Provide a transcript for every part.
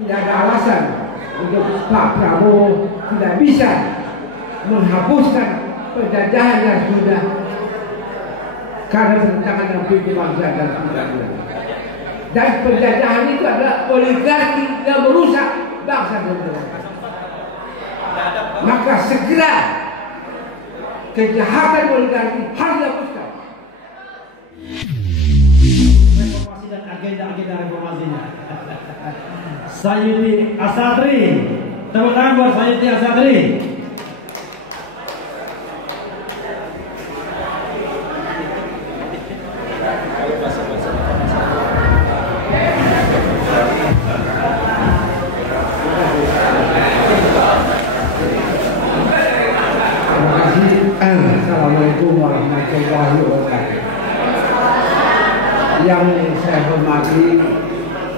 tidak ada alasan untuk Pak Prabowo tidak bisa menghapuskan penjajahan yang sudah karena bertentangan dengan prinsip bangsa dan negara. Dan penjajahan itu adalah oligarki yang merusak bangsa dan negara. Maka segera kejahatan oligarki harus dihapuskan. Reformasi dan agenda-agenda reformasinya. Sayyidy Assadri, tepuk tangan buat Sayyidy Assadri. Assalamualaikum warahmatullahi wabarakatuh. Yang saya hormati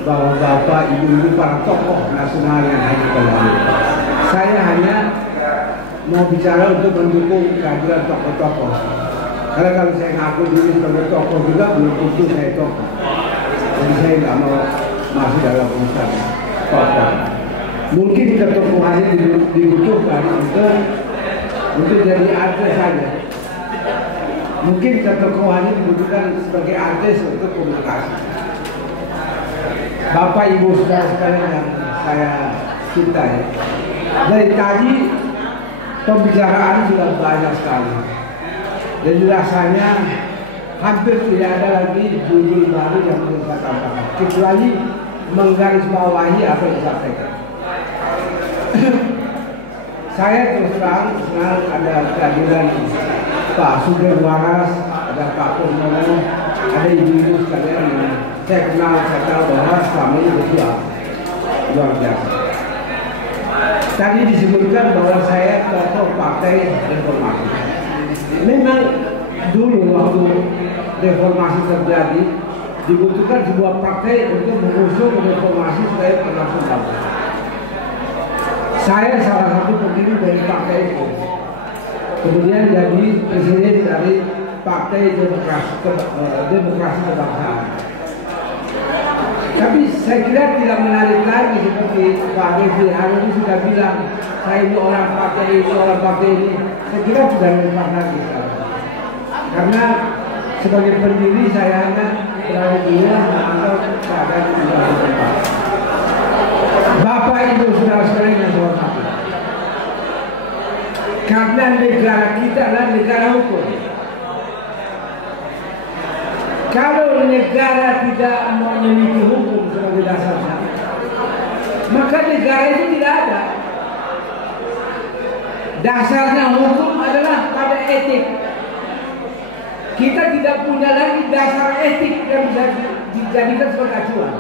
bapak, ibu, para tokoh nasional yang hadir kembali. Saya hanya mau bicara untuk mendukung kehadiran tokoh-tokoh. Karena kalau saya ngaku diri sebagai tokoh juga belum tentu saya tokoh. Jadi saya nggak mau masuk dalam urusan tokoh. Mungkin ketokohannya dibutuhkan untuk jadi artis saja. Mungkin ketokohannya dibutuhkan sebagai artis untuk komunikasi. Bapak Ibu saudara sekalian yang saya cintai, dari tadi pembicaraan sudah banyak sekali. Dan rasanya hampir tidak ada lagi judul baru yang bisa saya tambahkan, kecuali menggarisbawahi apa yang disampaikan. Saya terus terang senang ada kehadiran Pak Sugeng Waras, ada Pak Purnomo, ada ibu-ibu sekalian yang saya tahu bahwa selama ini berjuang luar biasa. Tadi disebutkan bahwa saya tokoh partai reformasi. Memang dulu waktu reformasi terjadi dibutuhkan sebuah partai untuk mengusung reformasi supaya berlangsung bangsa. Saya salah satu pendiri dari partai itu. Kemudian jadi presiden dari Partai Demokrasi Kebangsaan. Tapi saya kira tidak menarik lagi seperti Pak Refli Harun sudah bilang, saya ini orang partai ini, orang partai ini. Saya kira sudah lepas lagi sekarang. Karena sebagai pendiri saya hanya berada di luar menganggap keadaan di dalam tempat. Bapak Ibu saudara sekalian yang saya hormati, karena negara kita adalah negara hukum. Kalau negara tidak memiliki hukum sebagai dasarnya, maka negara itu tidak ada. Dasarnya hukum adalah pada etik. Kita tidak punya lagi dasar etik yang bisa dijadikan sebagai acuan.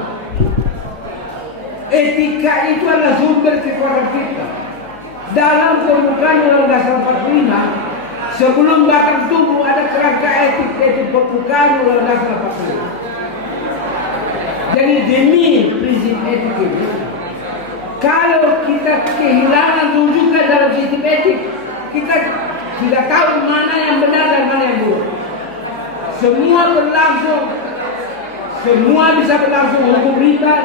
Etika itu adalah sumber kekuatan kita. Dalam pembukaan Undang-Undang Dasar 45, sebelum batang tubuh ada kerangka etik, yaitu pembukaan Undang-Undang Dasar 45. Jadi demi prinsip etik itu, kalau kita kehilangan rujukan dalam sistem etik, kita tidak tahu mana yang benar dan mana yang buruk. Semua berlangsung, semua bisa berlangsung hukum riba,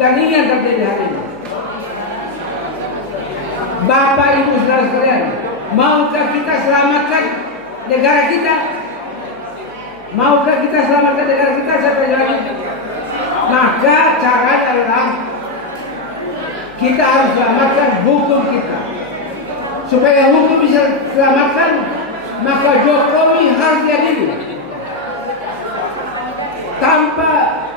dan ini yang terjadi hari ini. Bapak Ibu saudara sekalian, maukah kita selamatkan negara kita? Maukah kita selamatkan negara kita? Siapa yang lagi? Maka caranya adalah kita harus selamatkan hukum kita. Supaya hukum bisa selamatkan, maka Jokowi harus diadili. Tanpa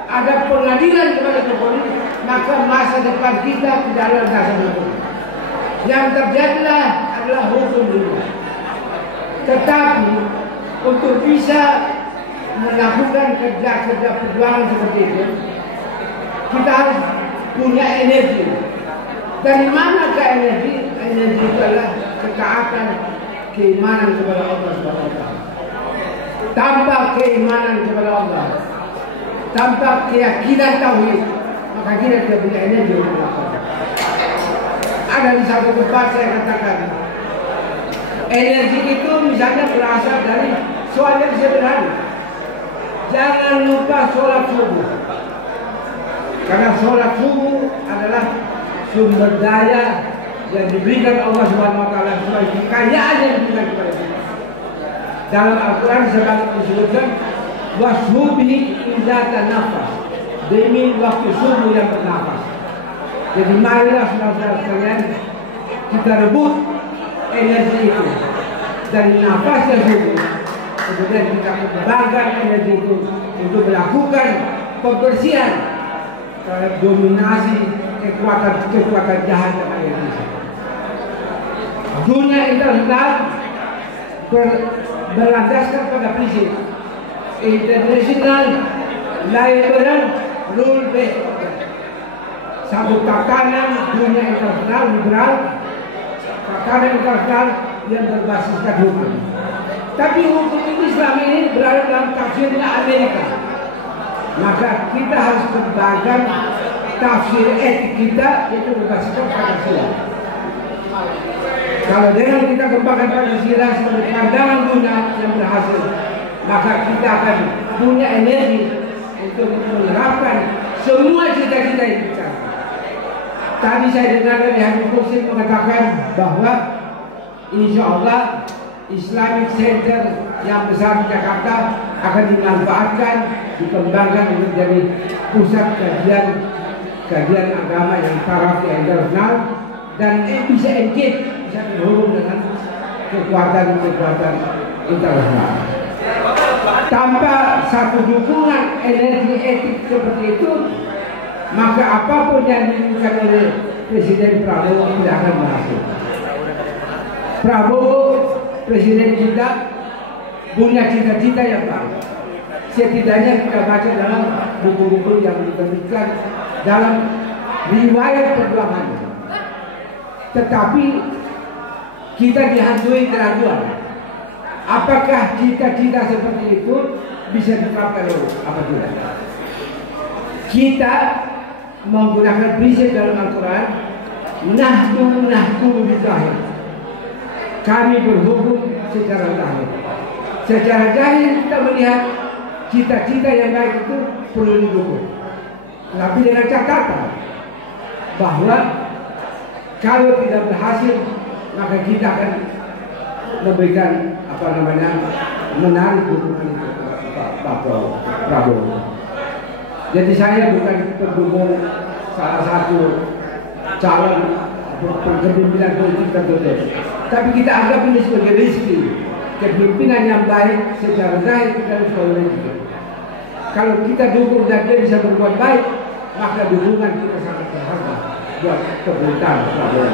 ada pengadilan kepada Jokowi, maka masa depan kita tidak ada dasar hukum. Yang terjadilah adalah hukum dulu. Tetapi untuk bisa melakukan kerja-kerja perjuangan seperti itu, kita harus punya energi. Dari mana ke energi? Energi itu adalah ketaatan, keimanan kepada Allah SWT. Tanpa keimanan kepada Allah, tanpa keyakinan tauhid, maka kita tidak punya energi untuk melakukan. Ada di satu tempat saya katakan, energi itu misalnya berasal dari soal yang sederhana. Jangan lupa sholat subuh, karena sholat subuh adalah sumber daya yang diberikan Allah Subhanahu wa taala sebagai kekayaan yang diberikan kepada kita. Dalam Al-Quran sekali disebutkan washubi idza tanafas, demi waktu subuh yang bernafas. Jadi marilah saudara-saudara sekalian kita rebut energi itu dari nafasnya subuh, kemudian kita kembangkan energi itu untuk melakukan pembersihan terhadap dominasi kekuatan jahat yang ada di Indonesia. Dunia internasional berlandaskan pada prinsip international liberal rule based. Satu tatanan dunia internasional liberal, tatanan internasional yang berbasiskan hukum. Tapi hukum ini selama ini berada dalam tafsirnya Amerika. Maka kita harus kembangkan tafsir etik kita itu berbasiskan Pancasila. Kalau dengan kita kembangkan Pancasila sebagai pandangan dunia yang berhasil, maka kita akan punya energi untuk menerapkan semua cita-cita yang kita. Tadi saya dengar dari Habib Qursi mengatakan bahwa insya Allah Islamic Center yang besar di Jakarta akan dimanfaatkan, dikembangkan menjadi pusat kajian agama yang taraf internasional dan bisa engage, bisa berhubung dengan kekuatan internasional. Tanpa satu dukungan energi etik seperti itu, maka apapun yang diinginkan oleh Presiden Prabowo tidak akan berhasil. Prabowo, Presiden kita, punya cita-cita yang baik. Setidaknya kita baca dalam buku-buku yang diterbitkan dalam riwayat perjuangannya. Tetapi kita dihantui keraguan. Apakah cita-cita seperti itu bisa diterapkan oleh apa tidak? Kita menggunakan prinsip dalam Al-Quran, nahkum bizahir. Kami berhukum secara zahir. Secara zahir kita melihat cita-cita yang baik itu perlu didukung. Tapi dengan catatan bahwa kalau tidak berhasil, maka kita akan memberikan menarik dukungan itu Pak Prabowo. Jadi saya bukan pendukung salah satu calon kepemimpinan politik tertentu, tapi kita anggap ini sebagai rezeki. Kepemimpinan yang baik secara zahir kita harus rezeki. Kalau kita dukung dan dia bisa berbuat baik, maka dukungan kita sangat berharga buat pemerintahan Prabowo.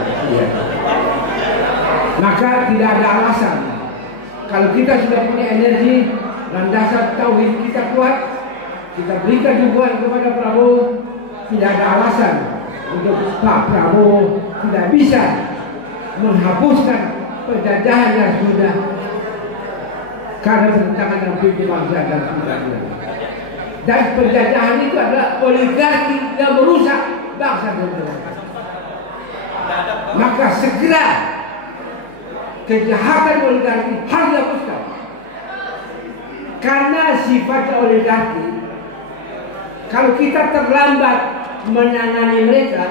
Maka tidak ada alasan. Kalau kita sudah punya energi dan dasar tauhid kita kuat, kita berikan dukungan kepada Prabowo. Tidak ada alasan untuk Pak Prabowo tidak bisa menghapuskan penjajahan yang sudah karena bertentangan dengan prinsip bangsa dan negara. Dan penjajahan itu adalah oligarki yang merusak bangsa dan negara. Maka segera kejahatan oligarki harus dihapuskan. Karena sifat oligarki, kalau kita terlambat menangani mereka,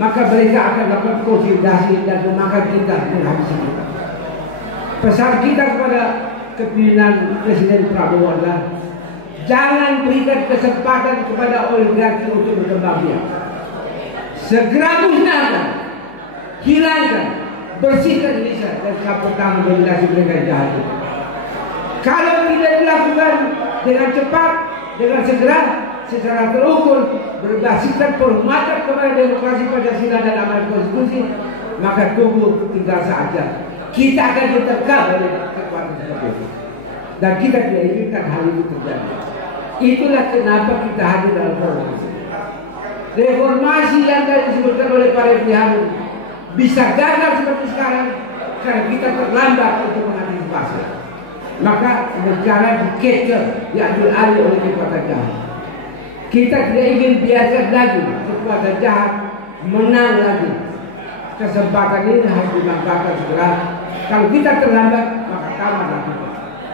maka mereka akan dapat konsolidasi dan memakan kita menghabisi kita. Pesan kita kepada kepimpinan Presiden Prabowo adalah jangan berikan kesempatan kepada oligarki untuk berkembang biak. Segera musnahkan, hilangkan, bersihkan Indonesia dari campur dominasi mereka yang jahat itu. Kalau tidak dilakukan dengan cepat, dengan segera, secara terukur, berbasiskan penghormatan kepada demokrasi Pancasila dan amanat konstitusi, maka tunggu tinggal saja. Kita akan diterkam oleh kekuatan seperti itu. Dan kita tidak inginkan hal itu terjadi. Itulah kenapa kita hadir dalam forum ini. Reformasi yang tadi disebutkan oleh para pihak bisa gagal seperti sekarang karena kita terlambat untuk mengantisipasi. Maka negara dikejar, diambil alih oleh kekuatan jahat. Kita tidak ingin biarkan lagi kekuatan jahat menang lagi. Kesempatan ini harus dimanfaatkan segera. Kalau kita terlambat, maka tamat.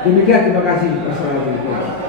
Demikian, terima kasih. Wassalamualaikum.